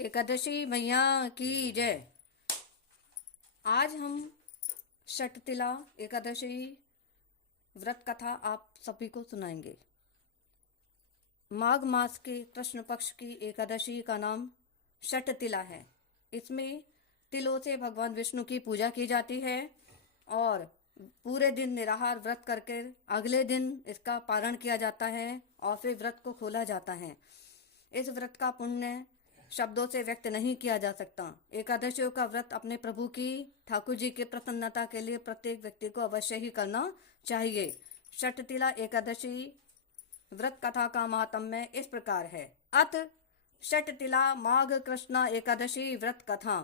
एकादशी मैया की जय। आज हम षटतिला एकादशी व्रत कथा आप सभी को सुनाएंगे। माघ मास के कृष्ण पक्ष की एकादशी का नाम षटतिला है। इसमें तिलों से भगवान विष्णु की पूजा की जाती है और पूरे दिन निराहार व्रत करके अगले दिन इसका पारण किया जाता है और फिर व्रत को खोला जाता है। इस व्रत का पुण्य शब्दों से व्यक्त नहीं किया जा सकता। एकादशियों का व्रत अपने प्रभु की ठाकुर जी की प्रसन्नता के लिए प्रत्येक व्यक्ति को अवश्य ही करना चाहिए। षटतिला एकादशी व्रत कथा का महात्म्य इस प्रकार है। अथ षटतिला माघ कृष्ण एकादशी व्रत कथा।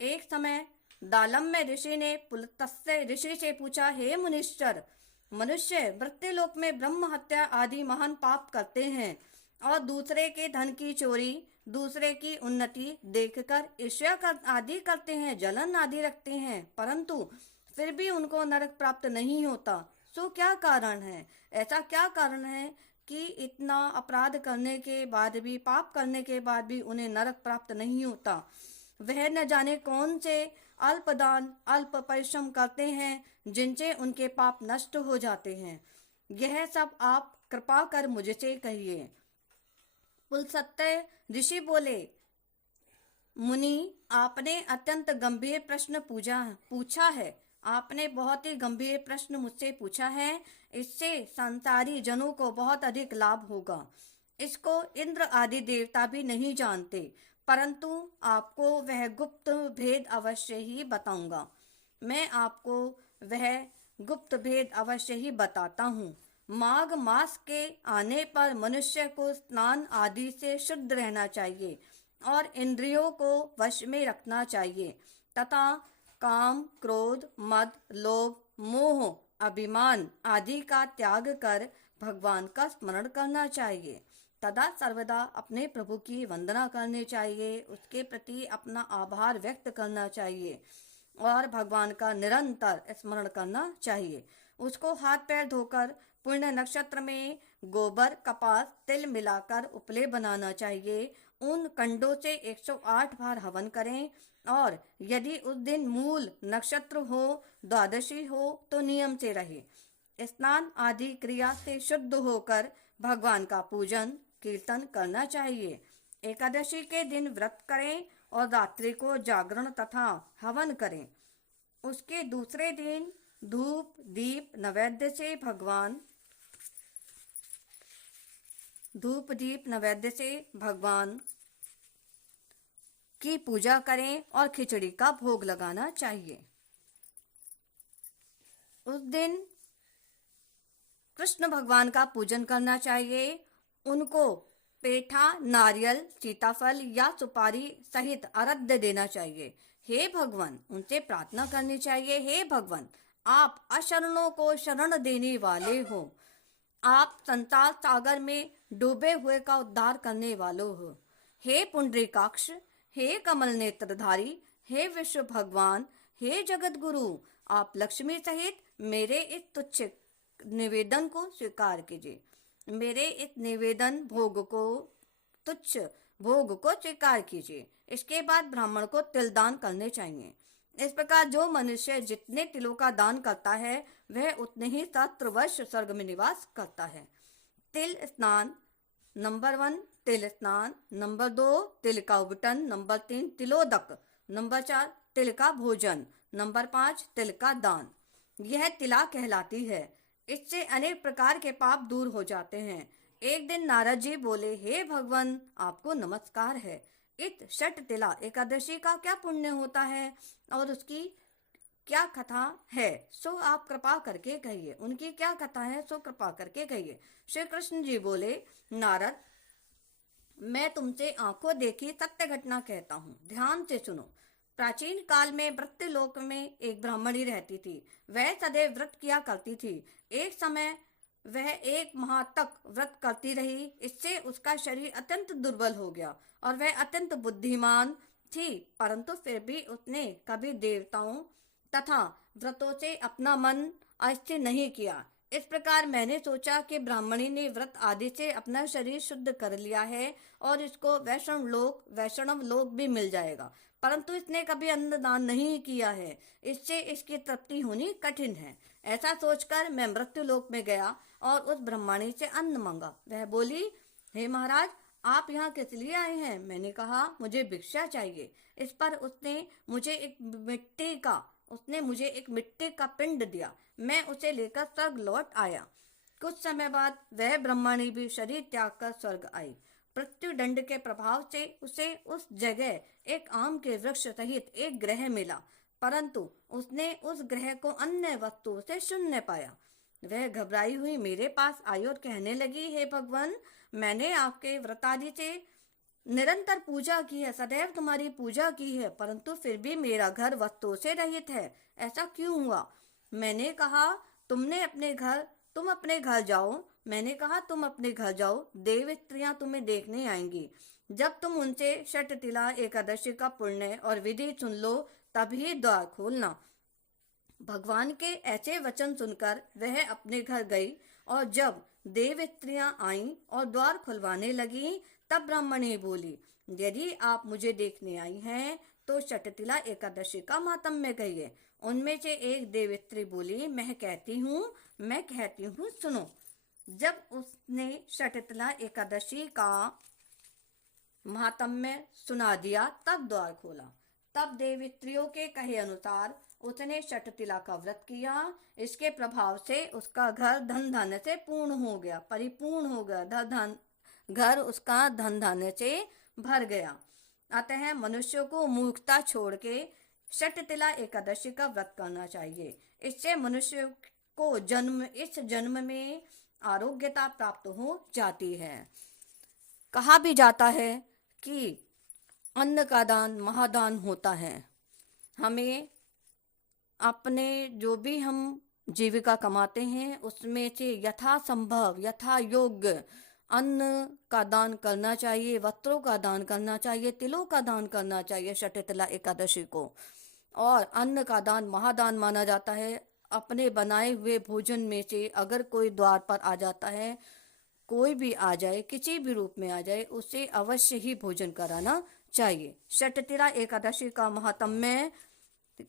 एक समय दालम्य ऋषि ने पुलत्स्य ऋषि से पूछा, हे मुनीश्वर, मनुष्य मृत्युलोक में ब्रह्म हत्या आदि महान पाप करते हैं और दूसरे के धन की चोरी, दूसरे की उन्नति देखकर ईर्ष्या आदि करते हैं, जलन आदि रखते हैं, परंतु फिर भी उनको नरक प्राप्त नहीं होता। सो क्या कारण है? ऐसा क्या कारण है कि इतना अपराध करने के बाद भी, पाप करने के बाद भी उन्हें नरक प्राप्त नहीं होता? वह न जाने कौन से अल्प दान, अल्प परिश्रम करते हैं जिनसे उनके पाप नष्ट हो जाते हैं। यह सब आप कृपा कर मुझसे कहिए। पुलत्स्य ऋषि बोले, मुनि, आपने अत्यंत गंभीर प्रश्न पूछा है। आपने बहुत ही गंभीर प्रश्न मुझसे पूछा है। इससे संसारी जनों को बहुत अधिक लाभ होगा। इसको इंद्र आदि देवता भी नहीं जानते, परंतु आपको वह गुप्त भेद अवश्य ही बताऊंगा। मैं आपको वह गुप्त भेद अवश्य ही बताता हूँ। माघ मास के आने पर मनुष्य को स्नान आदि से शुद्ध रहना चाहिए और इंद्रियों को वश में रखना चाहिए तथा काम, क्रोध, मद, लोभ, मोह, अभिमान आदि का त्याग कर भगवान का स्मरण करना चाहिए तथा सर्वदा अपने प्रभु की वंदना करनी चाहिए, उसके प्रति अपना आभार व्यक्त करना चाहिए और भगवान का निरंतर स्मरण करना चाहिए। उसको हाथ पैर धोकर पुण्य नक्षत्र में गोबर, कपास, तिल मिलाकर उपले बनाना चाहिए। उन कंडों से 108 बार हवन करें और यदि उस दिन मूल नक्षत्र हो, द्वादशी हो तो नियम से रहे। स्नान आदि क्रिया से शुद्ध होकर भगवान का पूजन कीर्तन करना चाहिए। एकादशी के दिन व्रत करें और रात्रि को जागरण तथा हवन करें। उसके दूसरे दिन धूप दीप नैवेद्य से भगवान की पूजा करें और खिचड़ी का भोग लगाना चाहिए। उस दिन कृष्ण भगवान का पूजन करना चाहिए। उनको पेठा, नारियल, सीताफल या सुपारी सहित अर्घ्य देना चाहिए। हे भगवान, उनसे प्रार्थना करनी चाहिए, हे भगवान, आप अशरणों को शरण देने वाले हो। आप संसार सागर में डूबे हुए का उद्धार करने वालों हो। हे पुंडरीकाक्ष, हे कमल नेत्रधारी, हे विश्व भगवान, हे जगत गुरु, आप लक्ष्मी सहित मेरे इस तुच्छ निवेदन को स्वीकार कीजिए। मेरे इस तुच्छ भोग को स्वीकार कीजिए। इसके बाद ब्राह्मण को तिल दान करने चाहिए। इस प्रकार जो मनुष्य जितने तिलों का दान करता है वह उतने ही सहस्त्र वर्ष स्वर्ग में निवास करता है। तिल स्नान नंबर 1, तिल स्नान नंबर 2, तिल का उबटन नंबर 3, तिलोदक नंबर 4, तिल का भोजन नंबर 5, तिल का दान। यह तिला कहलाती है। इससे अनेक प्रकार के पाप दूर हो जाते हैं। एक दिन नारद जी बोले, हे भगवान, आपको नमस्कार है। इस षटतिला एकादशी का क्या पुण्य होता है और उसकी क्या कथा है, सो आप कृपा करके कहिए। उनकी क्या कथा है सो कृपा करके कहिए। श्री कृष्ण जी बोले, नारद, मैं तुमसे आंखों देखी सत्य घटना कहता हूँ, ध्यान से सुनो। प्राचीन काल में मृत्युलोक में एक ब्राह्मणी रहती थी। वह सदैव व्रत किया करती थी। एक समय वह 1 माह तक व्रत करती रही। इससे उसका शरीर अत्यंत दुर्बल हो गया और वह अत्यंत बुद्धिमान थी, परंतु फिर भी उसने कभी देवताओं तथा व्रतों से अपना मन अस्थिर नहीं किया। इस प्रकार मैंने सोचा कि ब्राह्मणी ने व्रत आदि से अपना शरीर शुद्ध कर लिया है और इसको वैष्णव लोक भी मिल जाएगा, परंतु इसने कभी अन्नदान नहीं किया है, इससे इसकी तृप्ति होनी कठिन है। ऐसा सोचकर मैं मृत्यु लोक में गया और उस ब्राह्मणी से अन्न मांगा। वह बोली, हे महाराज, आप यहाँ किस लिए आए हैं? मैंने कहा, मुझे भिक्षा चाहिए। इस पर उसने मुझे एक मिट्टी का पिंड दिया। मैं उसे लेकर स्वर्ग लौट आया। कुछ समय बाद वह ब्रह्मणी भी शरीर त्याग कर स्वर्ग आई। मृत्यु दंड के प्रभाव से उसे उस जगह एक आम के वृक्ष सहित एक ग्रह मिला, परंतु उसने उस ग्रह को अन्य वस्तुओं से शून्य पाया। वह घबराई हुई मेरे पास आई और कहने लगी, हे भगवान, मैंने आपके व्रतादि से निरंतर पूजा की है, सदैव तुम्हारी पूजा की है, परंतु फिर भी मेरा घर वस्तुओं से रहित है। ऐसा क्यों हुआ? मैंने कहा, तुम अपने घर जाओ। मैंने कहा, तुम अपने घर जाओ, देव स्त्रियां तुम्हें देखने आएंगी। जब तुम उनसे षटतिला एकादशी का पुण्य और विधि सुन लो, तभी द्वार खोलना। भगवान के ऐसे वचन सुनकर वह अपने घर गई और जब देव स्त्रियां आईं और द्वार खुलवाने लगी, तब ब्राह्मणी बोली, यदि आप मुझे देखने आई हैं तो षटतिला एकादशी का माहात्म्य कहिए। उनमें से एक देव स्त्री बोली, मैं कहती हूँ, सुनो। जब उसने षटतिला एकादशी का महात्म्य सुना दिया, तब द्वार खोला। तब देव स्त्रियों के कहे अनुसार उसने षटतिला का व्रत किया। इसके प्रभाव से उसका घर धन धान्य से परिपूर्ण हो गया। घर उसका धन धान्य से भर गया। अतः मनुष्य को मूर्खता छोड़ के षटतिला एकादशी का व्रत करना चाहिए। इससे मनुष्य को इस जन्म में आरोग्यता प्राप्त हो जाती है। कहा भी जाता है कि अन्न का दान महादान होता है। हमें अपने जो भी हम जीविका कमाते हैं उसमें से यथासंभव यथा योग्य अन्न का दान करना चाहिए, वस्त्रों का दान करना चाहिए, तिलों का दान करना चाहिए षटतिला एकादशी को। और अन्न का दान महादान माना जाता है। अपने बनाए हुए भोजन में से अगर कोई द्वार पर आ जाता है, कोई भी आ जाए, किसी भी रूप में आ जाए, उसे अवश्य ही भोजन कराना चाहिए। षटतिला एकादशी का महात्म्य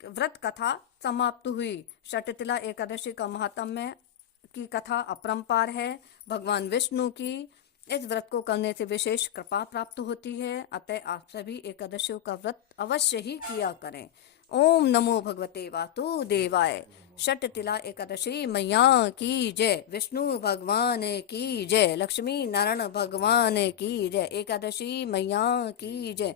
व्रत कथा समाप्त हुई। षटतिला एकादशी का महात्म्य की कथा अपरंपार है। भगवान विष्णु की इस व्रत को करने से विशेष कृपा प्राप्त होती है। अतः आप सभी एकादशियों का व्रत अवश्य ही किया करें। ओम नमो भगवते वासुदेवाय। षटतिला एकादशी मैया की जय। विष्णु भगवान की जय। लक्ष्मी नारायण भगवान की जय। एकादशी मैया की जय।